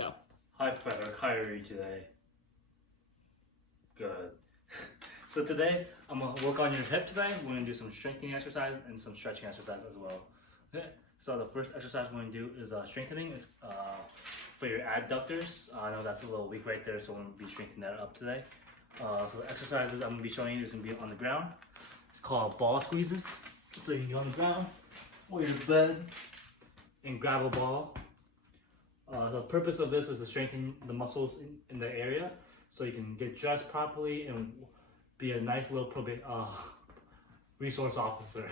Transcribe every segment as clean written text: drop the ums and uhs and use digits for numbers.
Go. Hi Frederick, how are you today? Good. So today, I'm going to work on your hip today. We're going to do some strengthening exercise and some stretching exercise as well. Okay, so the first exercise we're going to do is strengthening. It's for your adductors. I know that's a little weak right there, so I'm going to be strengthening that up today. So the exercises I'm going to be showing you is going to be on the ground. It's called ball squeezes. So you can go on the ground or your bed and grab a ball. The purpose of this is to strengthen the muscles in the area so you can get dressed properly and be a nice little resource officer.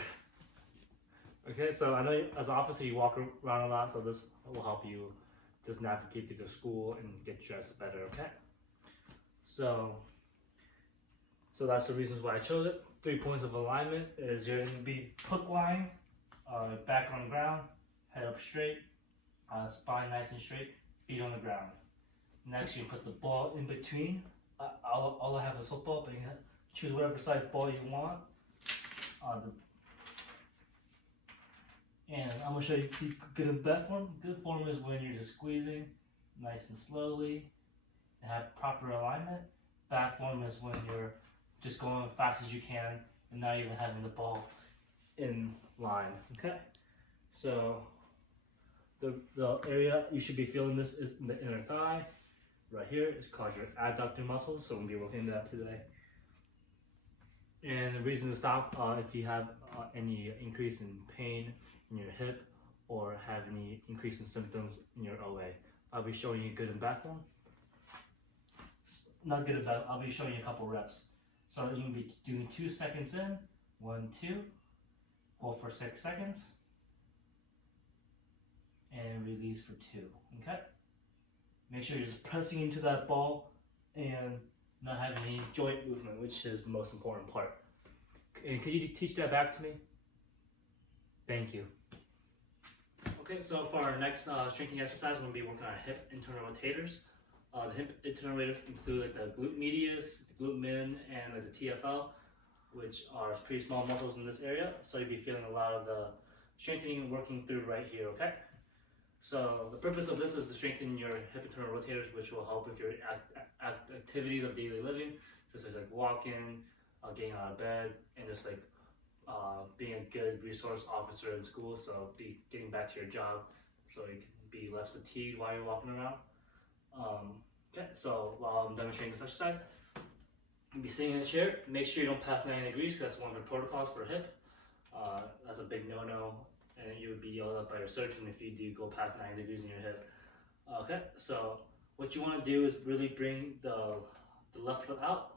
Okay, so I know as an officer you walk around a lot, so this will help you just navigate through the school and get dressed better, okay? So that's the reasons why I chose it. 3 points of alignment is you're going to be hook lying, back on the ground, head up straight, spine nice and straight, feet on the ground. Next, you put the ball in between. All I have is football, but you can choose whatever size ball you want. And I'm gonna show you good and bad form. Good form is when you're just squeezing nice and slowly and have proper alignment. Bad form is when you're just going as fast as you can and not even having the ball in line. Okay, so the area you should be feeling this is in the inner thigh. Right here, it's called your adductor muscles, so we'll be working that today. And the reason to stop if you have any increase in pain in your hip or have any increase in symptoms in your OA. I'll be showing you good and bad form. Not good and bad, I'll be showing you a couple reps. So you can be doing 2 seconds in, 1, 2, hold for 6 seconds, and release for 2, okay? Make sure you're just pressing into that ball and not having any joint movement, which is the most important part. And could you teach that back to me? Thank you. Okay, so for our next strengthening exercise, we're going to be working on hip internal rotators. The hip internal rotators include like the glute medius, the glute min, and like the TFL, which are pretty small muscles in this area. So you'll be feeling a lot of the strengthening working through right here, okay? So the purpose of this is to strengthen your hip internal rotators, which will help with your activities of daily living, such as like walking, getting out of bed, and just like being a good resource officer in school. So be getting back to your job, so you can be less fatigued while you're walking around. Okay, so while I'm demonstrating this exercise, you'll be sitting in a chair. Make sure you don't pass 90 degrees, because that's one of the protocols for hip. That's a big no-no. And you would be yelled at by your surgeon if you do go past 90 degrees in your hip. Okay, so what you want to do is really bring the left foot out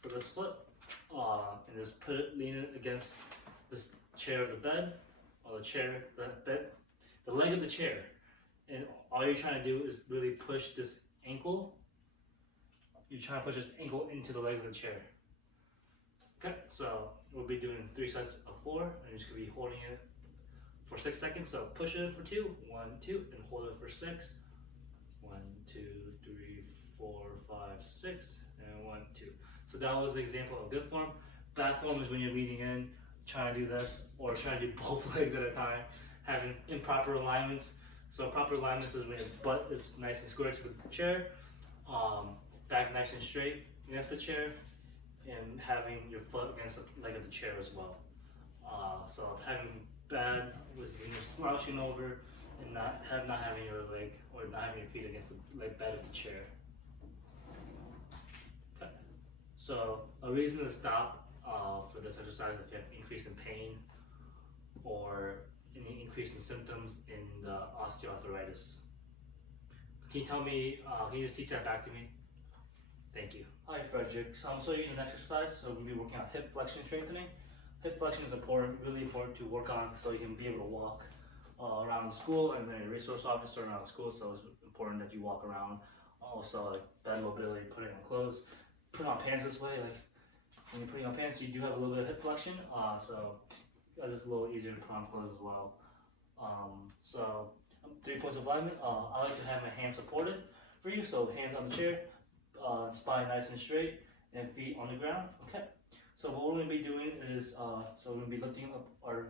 for this foot, and just put it, lean it against this chair of the bed, or the leg of the chair. And all you're trying to do is really push this ankle. You're trying to push this ankle into the leg of the chair. Okay, so we'll be doing 3 sets of 4, and you're just going to be holding it for 6 seconds. So push it for 2, 1, 2, and hold it for 6. 1, 2, 3, 4, 5, 6, and 1, 2. So that was the example of good form. Bad form is when you're leaning in, trying to do this, or trying to do both legs at a time, having improper alignments. So proper alignments is when your butt is nice and square to the chair, back nice and straight against the chair, and having your foot against the leg of the chair as well. So having bad was when you're slouching over and not having your leg or not having your feet against the leg bed of the chair. Okay. So a reason to stop for this exercise if you have increase in pain or any increase in symptoms in the osteoarthritis. Can you tell me? Can you just teach that back to me? Thank you. Hi Frederick. So I'm showing you the next exercise. So we're gonna be working on hip flexion strengthening. Hip flexion is important, really important to work on, so you can be able to walk around school, and then a resource officer around school. So it's important that you walk around. Also, like bed mobility, putting on clothes, put on pants this way. Like when you're putting on pants, you do have a little bit of hip flexion. So that's just a little easier to put on clothes as well. So 3 points of alignment. I like to have my hands supported for you. So hands on the chair, spine nice and straight, and feet on the ground. Okay. So what we're going to be doing is, so we're going to be lifting up our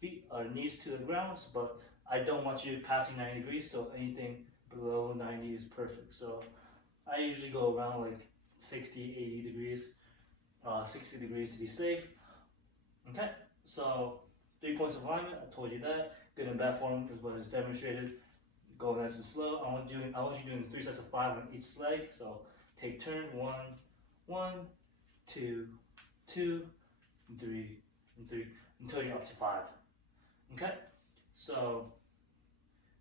feet, our knees to the ground, but I don't want you passing 90 degrees, so anything below is perfect. So I usually go around like 60, 80 degrees, 60 degrees to be safe. Okay, so 3 points of alignment, I told you that. Good and bad form is what is demonstrated. Go nice and slow. I want you doing 3 sets of 5 on each leg. So take turn, 1, 1, 2, 2, and 3, and 3, until you're up to 5. Okay, so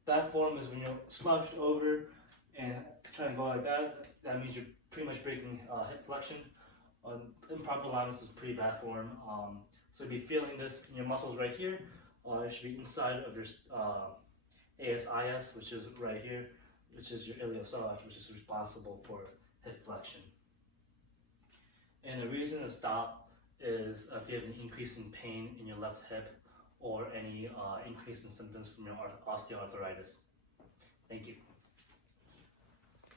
bad form is when you're slouched over and trying to go like that. That means you're pretty much breaking hip flexion. Improper alignment is pretty bad form. So you'll be feeling this in your muscles right here. It should be inside of your ASIS, which is right here, which is your iliopsoas, which is responsible for hip flexion. And the reason to stop is if you have an increase in pain in your left hip or any increase in symptoms from your osteoarthritis. Thank you.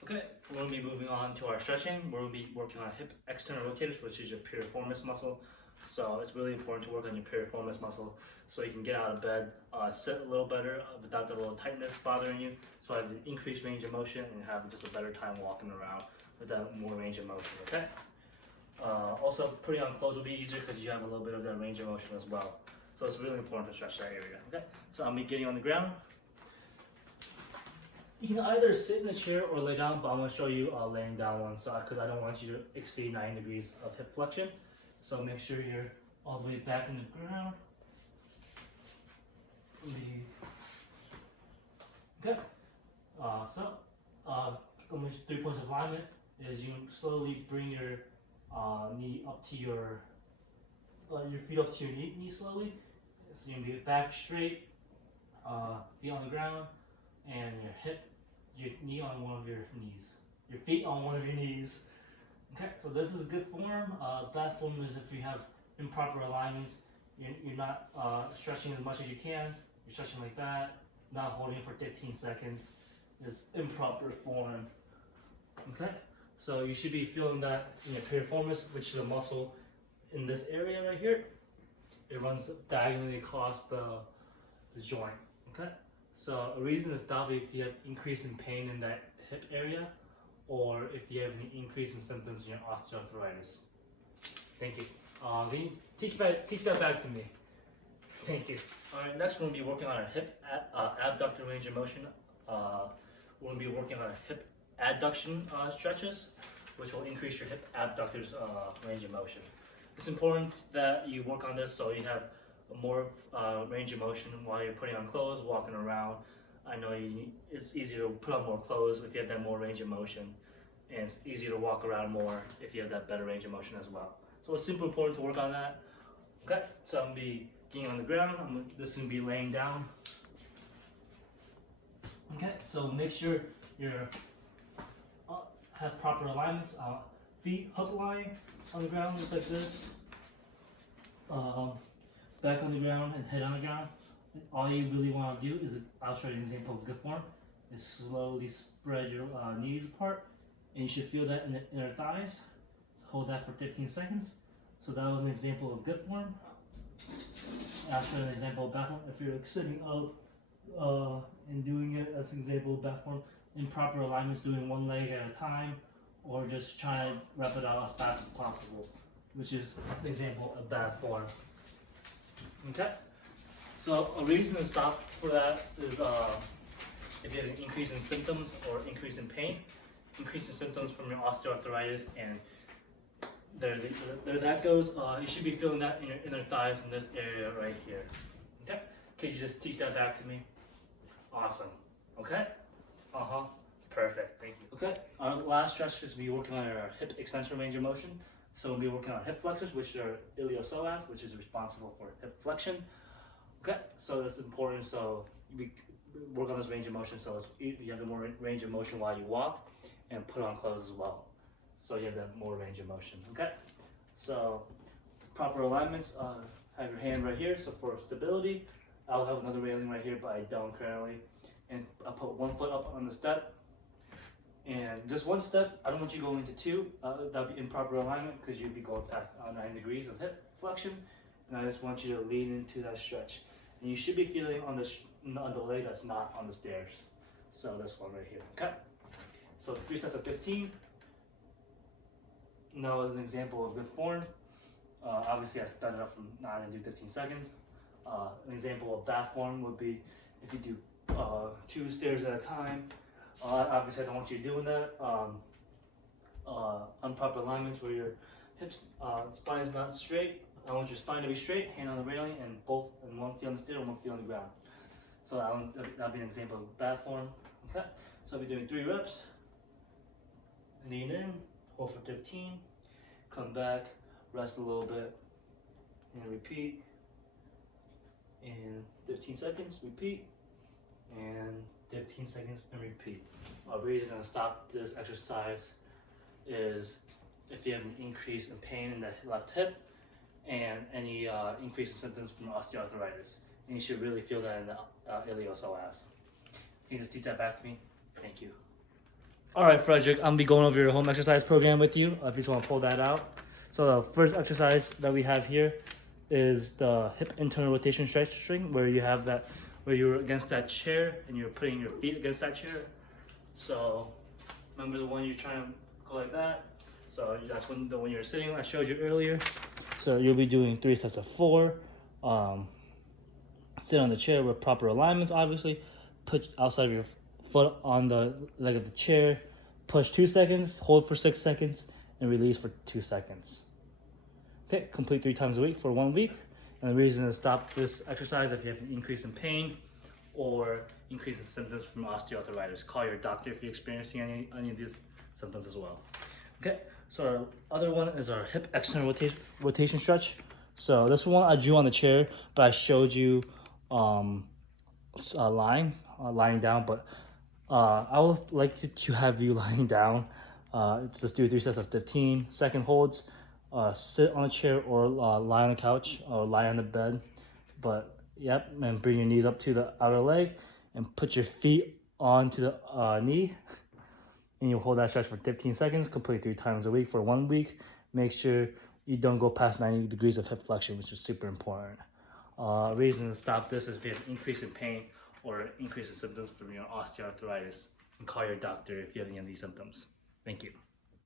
Okay, we're going to be moving on to our stretching. We're going to be working on hip external rotators, which is your piriformis muscle. So it's really important to work on your piriformis muscle so you can get out of bed, sit a little better without the little tightness bothering you. So I have an increased range of motion and have just a better time walking around without more range of motion, okay? Also, putting on clothes will be easier because you have a little bit of that range of motion as well. So it's really important to stretch that area, okay? So I'm getting on the ground. You can either sit in a chair or lay down, but I'm going to show you laying down one side because I don't want you to exceed 90 degrees of hip flexion. So make sure you're all the way back in the ground. Okay. So 3 points of alignment is you slowly bring your knee up to your feet up to your knee slowly. So you can be back straight, feet on the ground, and your knee on one of your knees. Your feet on one of your knees. Okay, so this is a good form. Bad form is if you have improper alignments, you're not stretching as much as you can. You're stretching like that, not holding for 15 seconds. It's improper form. Okay, so you should be feeling that in your piriformis, which is a muscle in this area right here. It runs diagonally across the joint. Okay, so a reason to stop if you have increase in pain in that hip area, or if you have any increase in symptoms in your osteoarthritis. Thank you. Can you teach that back to me? Thank you. All right, next we're going to be working on our hip abductor range of motion. We're going to be working on our hip adduction stretches, which will increase your hip abductors range of motion. It's important that you work on this so you have more range of motion while you're putting on clothes, walking around. I know it's easier to put on more clothes if you have that more range of motion, and it's easier to walk around more if you have that better range of motion as well. So it's super important to work on that. Okay, so I'm going to be getting on the ground. This is going to be laying down. Okay, so make sure you have proper alignments. Feet hook line on the ground, just like this. Back on the ground and head on the ground. All you really want to do is, I'll show you an example of good form, is slowly spread your knees apart, and you should feel that in the inner thighs. Hold that for 15 seconds. So that was an example of good form. I'll show you an example of bad form. If you're sitting up and doing it as an example of bad form, improper alignments, doing one leg at a time, or just trying to wrap it out as fast as possible, which is an example of bad form. Okay? So a reason to stop for that is if you have an increase in symptoms or increase in pain, increase in symptoms from your osteoarthritis, and there that goes. You should be feeling that in your inner thighs in this area right here. Okay? Can you just teach that back to me? Awesome. Okay? Perfect. Thank you. Okay. Our last stretch is be working on our hip extension range of motion. So we'll be working on hip flexors, which are iliopsoas, which is responsible for hip flexion. Okay, so that's important. So we work on this range of motion. So you have the more range of motion while you walk, and put on clothes as well. So you have that more range of motion. Okay, so proper alignments. Have your hand right here. So for stability, I'll have another railing right here, but I don't currently. And I'll put one foot up on the step. And just one step, I don't want you going into two. That would be improper alignment because you'd be going past 9 degrees of hip flexion. And I just want you to lean into that stretch. And you should be feeling on the leg that's not on the stairs. So this one right here, okay? So 3 sets of 15. Now as an example of good form, obviously I sped it up from 9 and do 15 seconds. An example of bad form would be if you do 2 stairs at a time. Obviously I don't want you doing that. Improper alignments where your hips, spine is not straight. I want your spine to be straight, hand on the railing, and one feet on the stair and one feet on the ground. So that'll be an example of bad form. Okay, so I'll be doing 3 reps. Lean in, hold for 15, come back, rest a little bit, and repeat. And 15 seconds, repeat, and 15 seconds, and repeat. A reason to stop this exercise is if you have an increase in pain in the left hip and any increase in symptoms from osteoarthritis. And you should really feel that in the iliopsoas. Can you just teach that back to me? Thank you. All right, Frederick, I'm gonna be going over your home exercise program with you. If you just want to pull that out. So the first exercise that we have here is the hip internal rotation stretching, where you have that, where you're against that chair and you're putting your feet against that chair. So remember the one you're trying to go like that. So that's the one you're sitting I showed you earlier. So you'll be doing 3 sets of 4. Sit on the chair with proper alignments, obviously. Put outside of your foot on the leg of the chair. Push 2 seconds, hold for 6 seconds, and release for 2 seconds. Okay, complete 3 times a week for 1 week. And the reason to stop this exercise if you have an increase in pain or increase in symptoms from osteoarthritis. Call your doctor if you're experiencing any of these symptoms as well. Okay, so our other one is our hip external rotation stretch. So this one I drew on the chair, but I showed you lying down, but I would like to have you lying down. Just do 3 sets of 15 second holds. Sit on a chair or lie on the couch or lie on the bed. But yep, and bring your knees up to the outer leg and put your feet onto the knee. And you hold that stretch for 15 seconds, complete 3 times a week for 1 week. Make sure you don't go past 90 degrees of hip flexion, which is super important. Reason to stop this is if you have an increase in pain or increase in symptoms from your osteoarthritis. And call your doctor if you have any of these symptoms. Thank you.